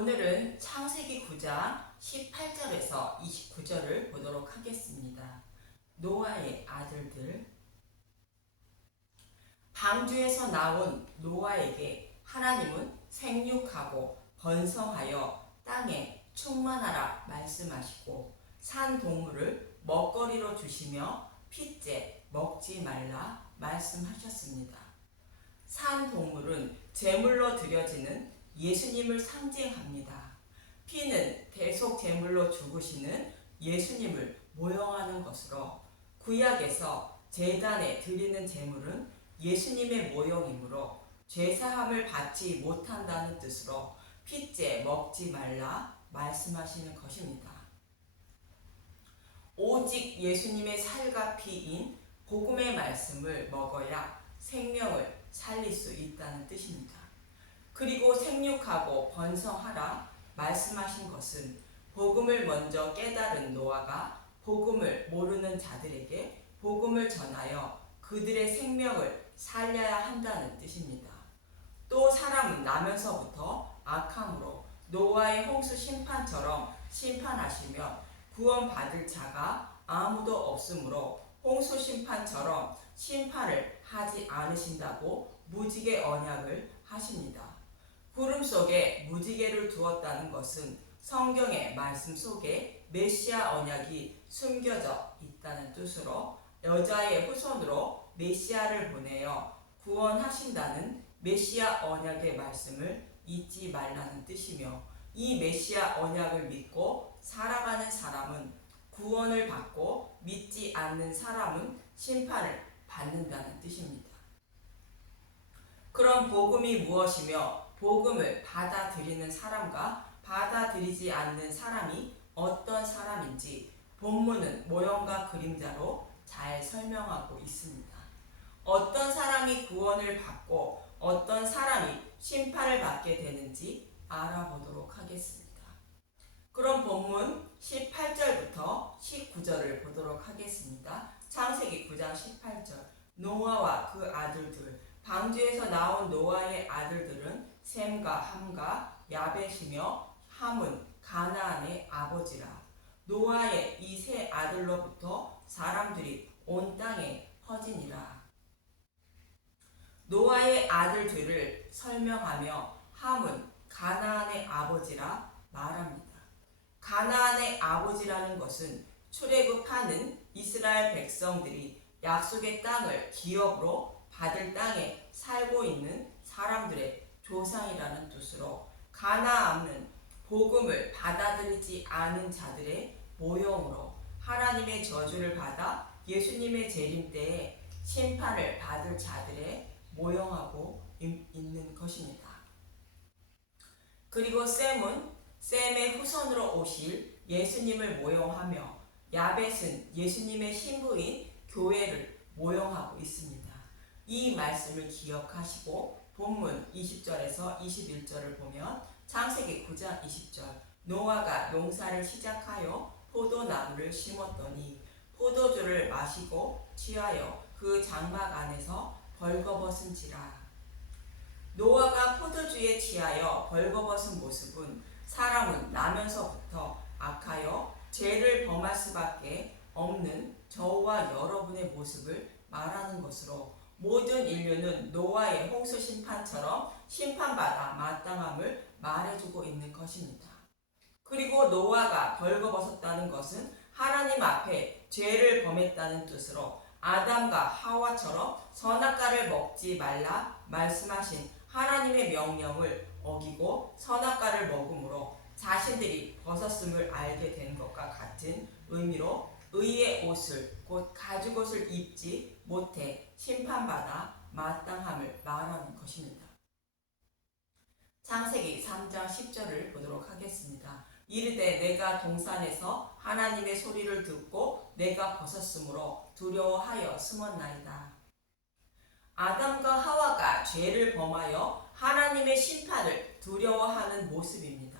오늘은 창세기 9장 18절에서 29절을 보도록 하겠습니다. 노아의 아들들. 방주에서 나온 노아에게 하나님은 생육하고 번성하여 땅에 충만하라 말씀하시고 산 동물을 먹거리로 주시며 핏째 먹지 말라 말씀하셨습니다. 산 동물은 제물로 드려지는 예수님을 상징합니다. 피는 대속 제물로 죽으시는 예수님을 모형하는 것으로 구약에서 제단에 드리는 제물은 예수님의 모형이므로 죄사함을 받지 못한다는 뜻으로 핏째 먹지 말라 말씀하시는 것입니다. 오직 예수님의 살과 피인 복음의 말씀을 먹어야 생명을 살릴 수 있다는 뜻입니다. 그리고 생육하고 번성하라 말씀하신 것은 복음을 먼저 깨달은 노아가 복음을 모르는 자들에게 복음을 전하여 그들의 생명을 살려야 한다는 뜻입니다. 또 사람은 나면서부터 악함으로 노아의 홍수 심판처럼 심판하시면 구원받을 자가 아무도 없으므로 홍수 심판처럼 심판을 하지 않으신다고 무지개 언약을 하십니다. 구름 속에 무지개를 두었다는 것은 성경의 말씀 속에 메시아 언약이 숨겨져 있다는 뜻으로 여자의 후손으로 메시아를 보내어 구원하신다는 메시아 언약의 말씀을 잊지 말라는 뜻이며, 이 메시아 언약을 믿고 살아가는 사람은 구원을 받고 믿지 않는 사람은 심판을 받는다는 뜻입니다. 그럼 복음이 무엇이며 복음을 받아들이는 사람과 받아들이지 않는 사람이 어떤 사람인지 본문은 모형과 그림자로 잘 설명하고 있습니다. 어떤 사람이 구원을 받고 어떤 사람이 심판을 받게 되는지 알아보도록 하겠습니다. 그럼 본문 18절부터 19절을 보도록 하겠습니다. 창세기 9장 18절. 노아와 그 아들들. 방주에서 나온 노아의 아들들은 셈과 함과 야벳이며 함은 가나안의 아버지라. 노아의 이 세 아들로부터 사람들이 온 땅에 퍼지니라. 노아의 아들들을 설명하며 함은 가나안의 아버지라 말합니다. 가나안의 아버지라는 것은 출애굽하는 이스라엘 백성들이 약속의 땅을 기업으로 받을 땅에 살고 있는 사람들의 조상이라는 뜻으로, 가나안은 복음을 받아들이지 않은 자들의 모형으로 하나님의 저주를 받아 예수님의 재림 때에 심판을 받을 자들의 모형하고 있는 것입니다. 그리고 셈은 셈의 후손으로 오실 예수님을 모형하며, 야벳은 예수님의 신부인 교회를 모형하고 있습니다. 이 말씀을 기억하시고 본문 20절에서 21절을 보면 창세기 9장 20절. 노아가 농사를 시작하여 포도나무를 심었더니 포도주를 마시고 취하여 그 장막 안에서 벌거벗은지라. 노아가 포도주에 취하여 벌거벗은 모습은 사람은 나면서부터 악하여 죄를 범할 수밖에 없는 저와 여러분의 모습을 말하는 것으로, 모든 인류는 노아의 홍수 심판처럼 심판받아 마땅함을 말해주고 있는 것입니다. 그리고 노아가 벌거벗었다는 것은 하나님 앞에 죄를 범했다는 뜻으로 아담과 하와처럼 선악과를 먹지 말라 말씀하신 하나님의 명령을 어기고 선악과를 먹음으로 자신들이 벗었음을 알게 된 것과 같은 의미로 의의 옷을 곧 가죽옷을 입지 못해 심판받아 마땅함을 말하는 것입니다. 창세기 3장 10절을 보도록 하겠습니다. 이르되 내가 동산에서 하나님의 소리를 듣고 내가 벗었으므로 두려워하여 숨었나이다. 아담과 하와가 죄를 범하여 하나님의 심판을 두려워하는 모습입니다.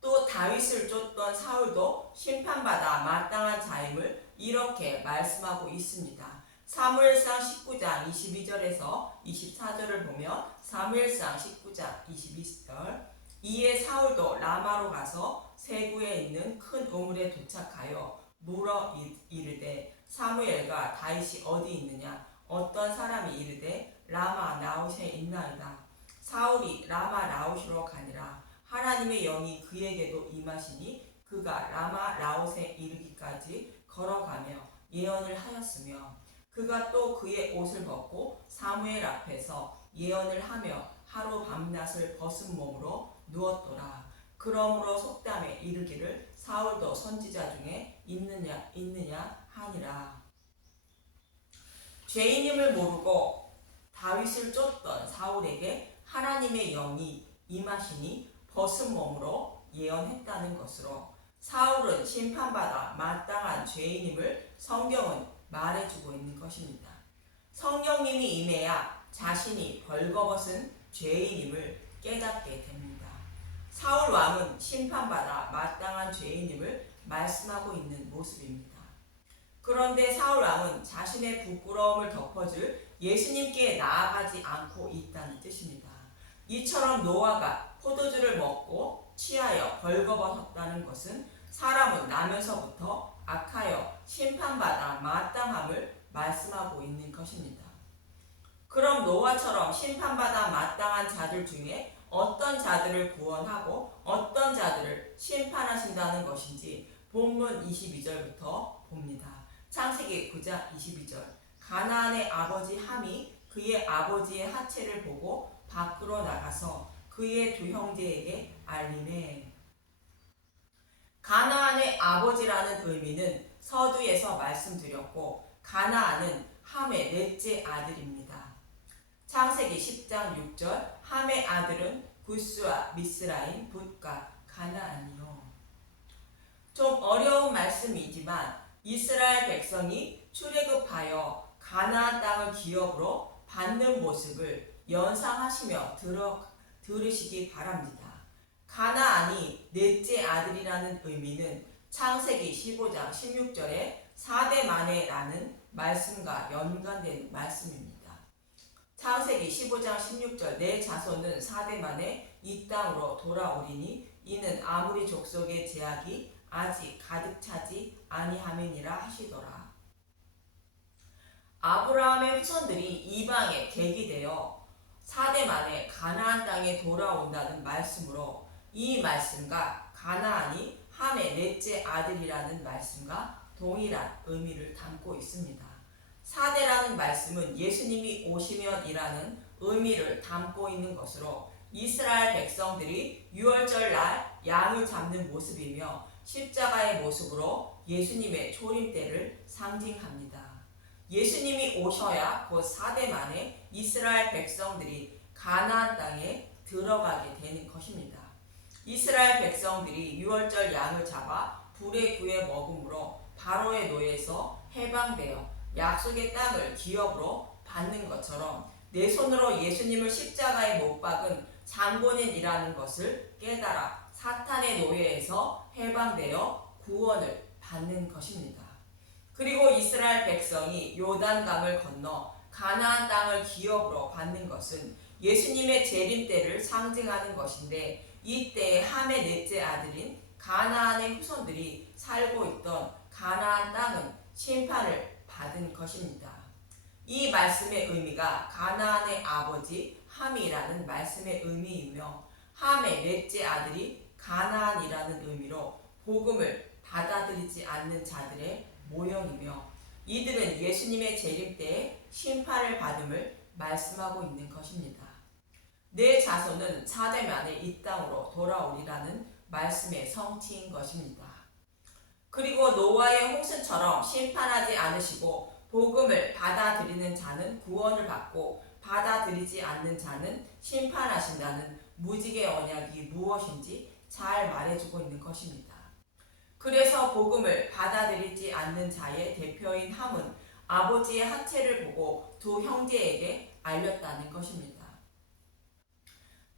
또 다윗을 쫓던 사울도 심판받아 마땅한 자임을 이렇게 말씀하고 있습니다. 사무엘상 19장 22절에서 24절을 보면 사무엘상 19장 22절. 이에 사울도 라마로 가서 세구에 있는 큰 우물에 도착하여 물어 이르되 사무엘과 다윗이 어디 있느냐. 어떤 사람이 이르되 라마 나웃에 있나이다. 사울이 라마 나웃으로 가니라. 하나님의 영이 그에게도 임하시니 그가 라마 나웃에 이르기까지 걸어가며 예언을 하였으며 그가 또 그의 옷을 벗고 사무엘 앞에서 예언을 하며 하루 밤낮을 벗은 몸으로 누웠더라. 그러므로 속담에 이르기를 사울도 선지자 중에 있느냐 하니라. 죄인임을 모르고 다윗을 쫓던 사울에게 하나님의 영이 임하시니 벗은 몸으로 예언했다는 것으로 사울은 심판받아 마땅한 죄인임을 성경은 말해주고 있는 것입니다. 성령님이 임해야 자신이 벌거벗은 죄인임을 깨닫게 됩니다. 사울 왕은 심판받아 마땅한 죄인임을 말씀하고 있는 모습입니다. 그런데 사울 왕은 자신의 부끄러움을 덮어줄 예수님께 나아가지 않고 있다는 뜻입니다. 이처럼 노아가 포도주를 먹고 취하여 벌거벗었다는 것은 사람은 나면서부터 악하여 심판받아 마땅함을 말씀하고 있는 것입니다. 그럼 노아처럼 심판받아 마땅한 자들 중에 어떤 자들을 구원하고 어떤 자들을 심판하신다는 것인지 본문 22절부터 봅니다. 창세기 9장 22절. 가나안의 아버지 함이 그의 아버지의 하체를 보고 밖으로 나가서 그의 두 형제에게 알리매. 가나안의 아버지라는 의미는 서두에서 말씀드렸고 가나안은 함의 넷째 아들입니다. 창세기 10장 6절. 함의 아들은 구스와 미스라임, 붓과 가나안이요. 좀 어려운 말씀이지만 이스라엘 백성이 출애굽하여 가나안 땅을 기업으로 받는 모습을 연상하시며 들으시기 바랍니다. 가나안이 넷째 아들이라는 의미는 창세기 15장 16절에 4대 만해라는 말씀과 연관된 말씀입니다. 창세기 15장 16절. 내 자손은 4대 만에 이 땅으로 돌아오리니 이는 아무리 족속의 제약이 아직 가득 차지 아니함이니라 하시더라. 아브라함의 후손들이 이방에 객이되어 4대 만에 가나안 땅에 돌아온다는 말씀으로 이 말씀과 가나안이 함의 넷째 아들이라는 말씀과 동일한 의미를 담고 있습니다. 4대라는 말씀은 예수님이 오시면이라는 의미를 담고 있는 것으로 이스라엘 백성들이 유월절 날 양을 잡는 모습이며 십자가의 모습으로 예수님의 초림 때를 상징합니다. 예수님이 오셔야 곧 4대 만에 이스라엘 백성들이 가나안 땅에 들어가게 되는 것입니다. 이스라엘 백성들이 유월절 양을 잡아 불에 구워 먹음으로 바로의 노예에서 해방되어 약속의 땅을 기업으로 받는 것처럼 내 손으로 예수님을 십자가에 못 박은 장본인이라는 것을 깨달아 사탄의 노예에서 해방되어 구원을 받는 것입니다. 그리고 이스라엘 백성이 요단강을 건너 가나안 땅을 기업으로 받는 것은 예수님의 재림 때를 상징하는 것인데 이때 함의 넷째 아들인 가나안의 후손들이 살고 있던 가나안 땅은 심판을 받은 것입니다. 이 말씀의 의미가 가나안의 아버지 함이라는 말씀의 의미이며 함의 넷째 아들이 가나안이라는 의미로 복음을 받아들이지 않는 자들의 모형이며 이들은 예수님의 재림 때에 심판을 받음을 말씀하고 있는 것입니다. 내 자손은 4대 만에 이 땅으로 돌아오리라는 말씀의 성취인 것입니다. 그리고 노아의 홍수처럼 심판하지 않으시고 복음을 받아들이는 자는 구원을 받고 받아들이지 않는 자는 심판하신다는 무지개 언약이 무엇인지 잘 말해주고 있는 것입니다. 그래서 복음을 받아들이지 않는 자의 대표인 함은 아버지의 하체를 보고 두 형제에게 알렸다는 것입니다.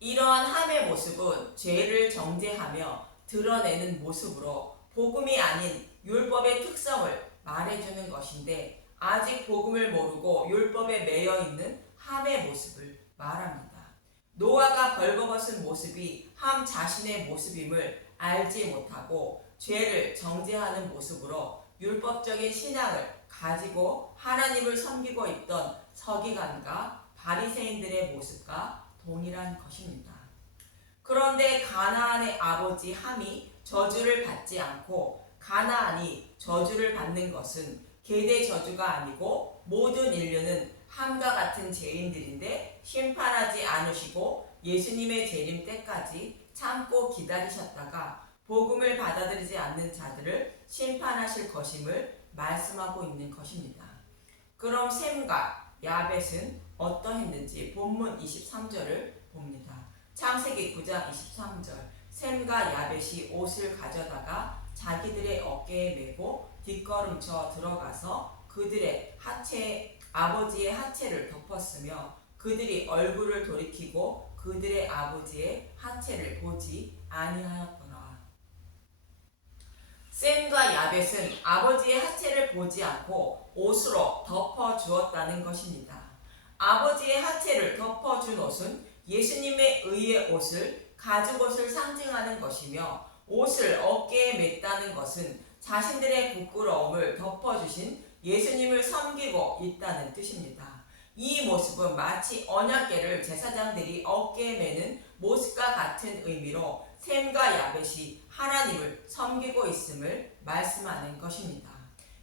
이러한 함의 모습은 죄를 정죄하며 드러내는 모습으로 복음이 아닌 율법의 특성을 말해주는 것인데 아직 복음을 모르고 율법에 매여 있는 함의 모습을 말합니다. 노아가 벌거벗은 모습이 함 자신의 모습임을 알지 못하고 죄를 정죄하는 모습으로 율법적인 신앙을 가지고 하나님을 섬기고 있던 서기관과 바리새인들의 모습과 동일한 것입니다. 그런데 가나안의 아버지 함이 저주를 받지 않고 가나안이 저주를 받는 것은 계대 저주가 아니고 모든 인류는 함과 같은 죄인들인데 심판하지 않으시고 예수님의 재림 때까지 참고 기다리셨다가 복음을 받아들이지 않는 자들을 심판하실 것임을 말씀하고 있는 것입니다. 그럼 셈과 야벳은 어떠했는지 본문 23절을 봅니다. 창세기 9장 23절. 셈과 야벳이 옷을 가져다가 자기들의 어깨에 메고 뒷걸음쳐 들어가서 그들의 아버지의 하체를 덮었으며 그들이 얼굴을 돌이키고 그들의 아버지의 하체를 보지 아니하였더라. 셈과 야벳은 아버지의 하체를 보지 않고 옷으로 덮어 주었다는 것입니다. 아버지의 하체를 덮어준 옷은 예수님의 의의 옷을 가죽옷을 상징하는 것이며 옷을 어깨에 맸다는 것은 자신들의 부끄러움을 덮어주신 예수님을 섬기고 있다는 뜻입니다. 이 모습은 마치 언약궤를 제사장들이 어깨에 매는 모습과 같은 의미로 셈과 야벳이 하나님을 섬기고 있음을 말씀하는 것입니다.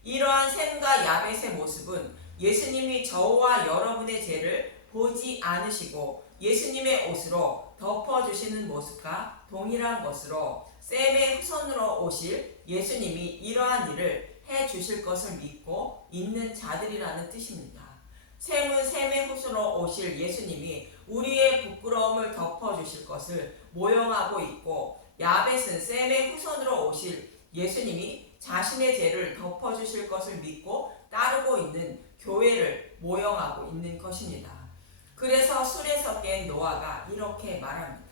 이러한 셈과 야벳의 모습은 예수님이 저와 여러분의 죄를 보지 않으시고 예수님의 옷으로 덮어주시는 모습과 동일한 것으로 셈의 후손으로 오실 예수님이 이러한 일을 해주실 것을 믿고 있는 자들이라는 뜻입니다. 셈은 셈의 후손으로 오실 예수님이 우리의 부끄러움을 덮어주실 것을 모형하고 있고 야벳은 셈의 후손으로 오실 예수님이 자신의 죄를 덮어주실 것을 믿고 따르고 있는 교회를 모형하고 있는 것입니다. 그래서 술에서 깬 노아가 이렇게 말합니다.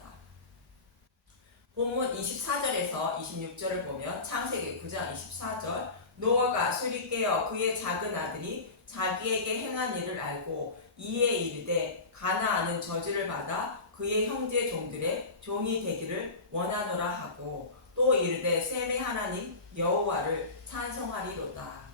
본문 24절에서 26절을 보면 창세기 9장 24절. 노아가 술이 깨어 그의 작은 아들이 자기에게 행한 일을 알고 이에 이르되 가나안은 저주를 받아 그의 형제 종들의 종이 되기를 원하노라 하고 또 이르되 셈의 하나님 여호와를 찬송하리로다.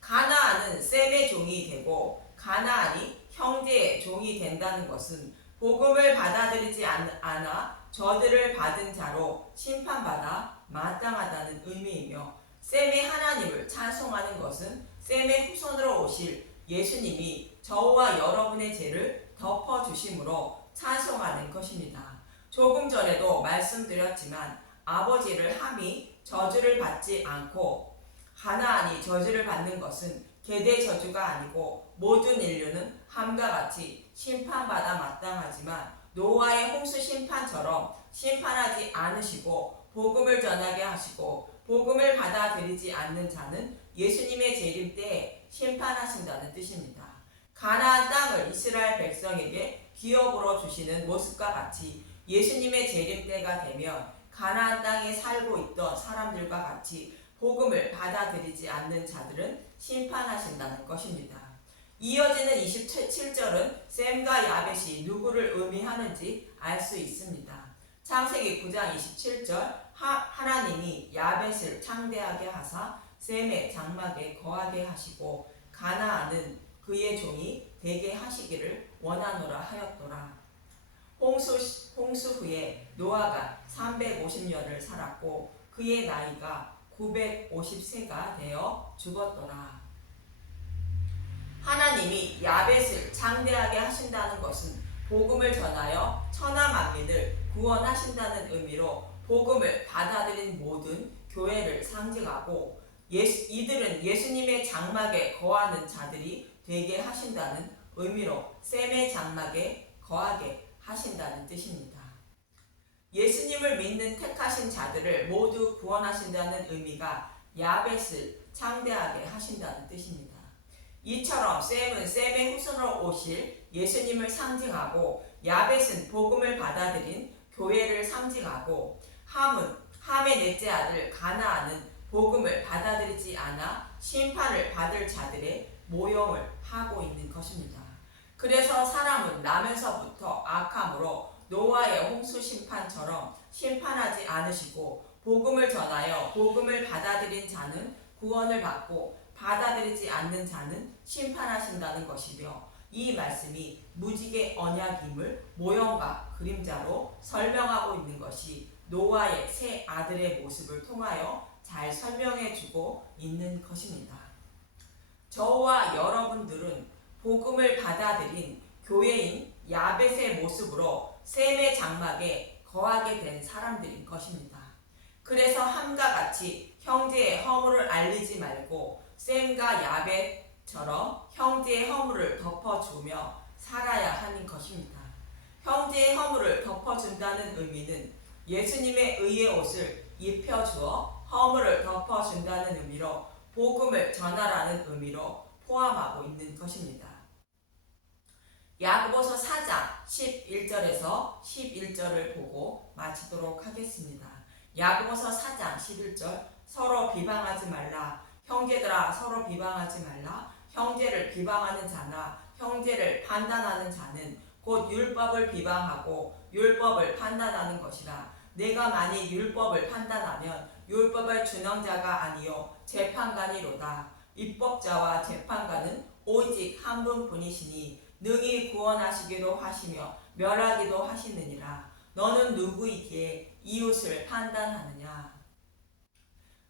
가나안은 셈의 종이 되고 가나안이 형제의 종이 된다는 것은 복음을 받아들이지 않아 저들을 받은 자로 심판받아 마땅하다는 의미이며 셈의 하나님을 찬송하는 것은 셈의 후손으로 오실 예수님이 저와 여러분의 죄를 덮어주심으로 찬송하는 것입니다. 조금 전에도 말씀드렸지만 아버지를 함이 저주를 받지 않고 가나안이 저주를 받는 것은 계대 저주가 아니고 모든 인류는 함과 같이 심판받아 마땅하지만 노아의 홍수 심판처럼 심판하지 않으시고 복음을 전하게 하시고 복음을 받아들이지 않는 자는 예수님의 재림 때에 심판하신다는 뜻입니다. 가나안 땅을 이스라엘 백성에게 기업으로 주시는 모습과 같이 예수님의 재림 때가 되면 가나안 땅에 살고 있던 사람들과 같이 복음을 받아들이지 않는 자들은 심판하신다는 것입니다. 이어지는 27절은 셈과 야벳이 누구를 의미하는지 알 수 있습니다. 창세기 9장 27절. 하나님이 야벳을 창대하게 하사 셈의 장막에 거하게 하시고 가나안은 그의 종이 되게 하시기를 원하노라 하였더라. 홍수 후에 노아가 350년을 살았고 그의 나이가 950세가 되어 죽었더라. 하나님이 야벳을 창대하게 하신다는 것은 복음을 전하여 천하 만민을 구원하신다는 의미로 복음을 받아들인 모든 교회를 상징하고 이들은 예수님의 장막에 거하는 자들이 되게 하신다는 의미로 셈의 장막에 거하게 하신다는 뜻입니다. 예수님을 믿는 택하신 자들을 모두 구원하신다는 의미가 야벳을 창대하게 하신다는 뜻입니다. 이처럼 셈은 셈의 후손으로 오실 예수님을 상징하고 야벳은 복음을 받아들인 교회를 상징하고 함은 함의 넷째 아들 가나안은 복음을 받아들이지 않아 심판을 받을 자들의 모형을 하고 있는 것입니다. 그래서 사람은 나면서부터 악함으로 노아의 홍수 심판처럼 심판하지 않으시고 복음을 전하여 복음을 받아들인 자는 구원을 받고 받아들이지 않는 자는 심판하신다는 것이며 이 말씀이 무지개 언약임을 모형과 그림자로 설명하고 있는 것이 노아의 세 아들의 모습을 통하여 잘 설명해주고 있는 것입니다. 저와 여러분들은 복음을 받아들인 교회인 야벳의 모습으로 셈의 장막에 거하게 된 사람들인 것입니다. 그래서 함과 같이 형제의 허물을 알리지 말고 셈과 야벳처럼 형제의 허물을 덮어주며 살아야 하는 것입니다. 형제의 허물을 덮어준다는 의미는 예수님의 의의 옷을 입혀주어 허물을 덮어준다는 의미로 복음을 전하라는 의미로 포함하고 있는 것입니다. 야고보서 4장 11절에서 11절을 보고 마치도록 하겠습니다. 야고보서 4장 11절 서로 비방하지 말라. 형제들아 서로 비방하지 말라. 형제를 비방하는 자나 형제를 판단하는 자는 곧 율법을 비방하고 율법을 판단하는 것이라. 내가 만일 율법을 판단하면 율법을 준행자가 아니요 재판관이로다. 입법자와 재판관은 오직 한 분뿐이시니 능히 구원하시기도 하시며 멸하기도 하시느니라. 너는 누구이기에 이웃을 판단하느냐.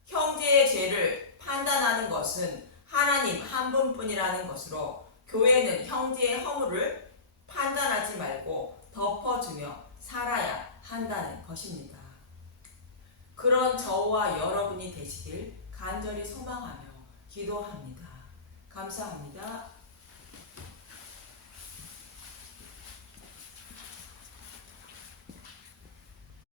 형제의 죄를 판단하는 것은 하나님 한 분뿐이라는 것으로 교회는 형제의 허물을 판단하지 말고 덮어주며 살아야 한다는 것입니다. 그런 저와 여러분이 되시길 간절히 소망하며 기도합니다. 감사합니다.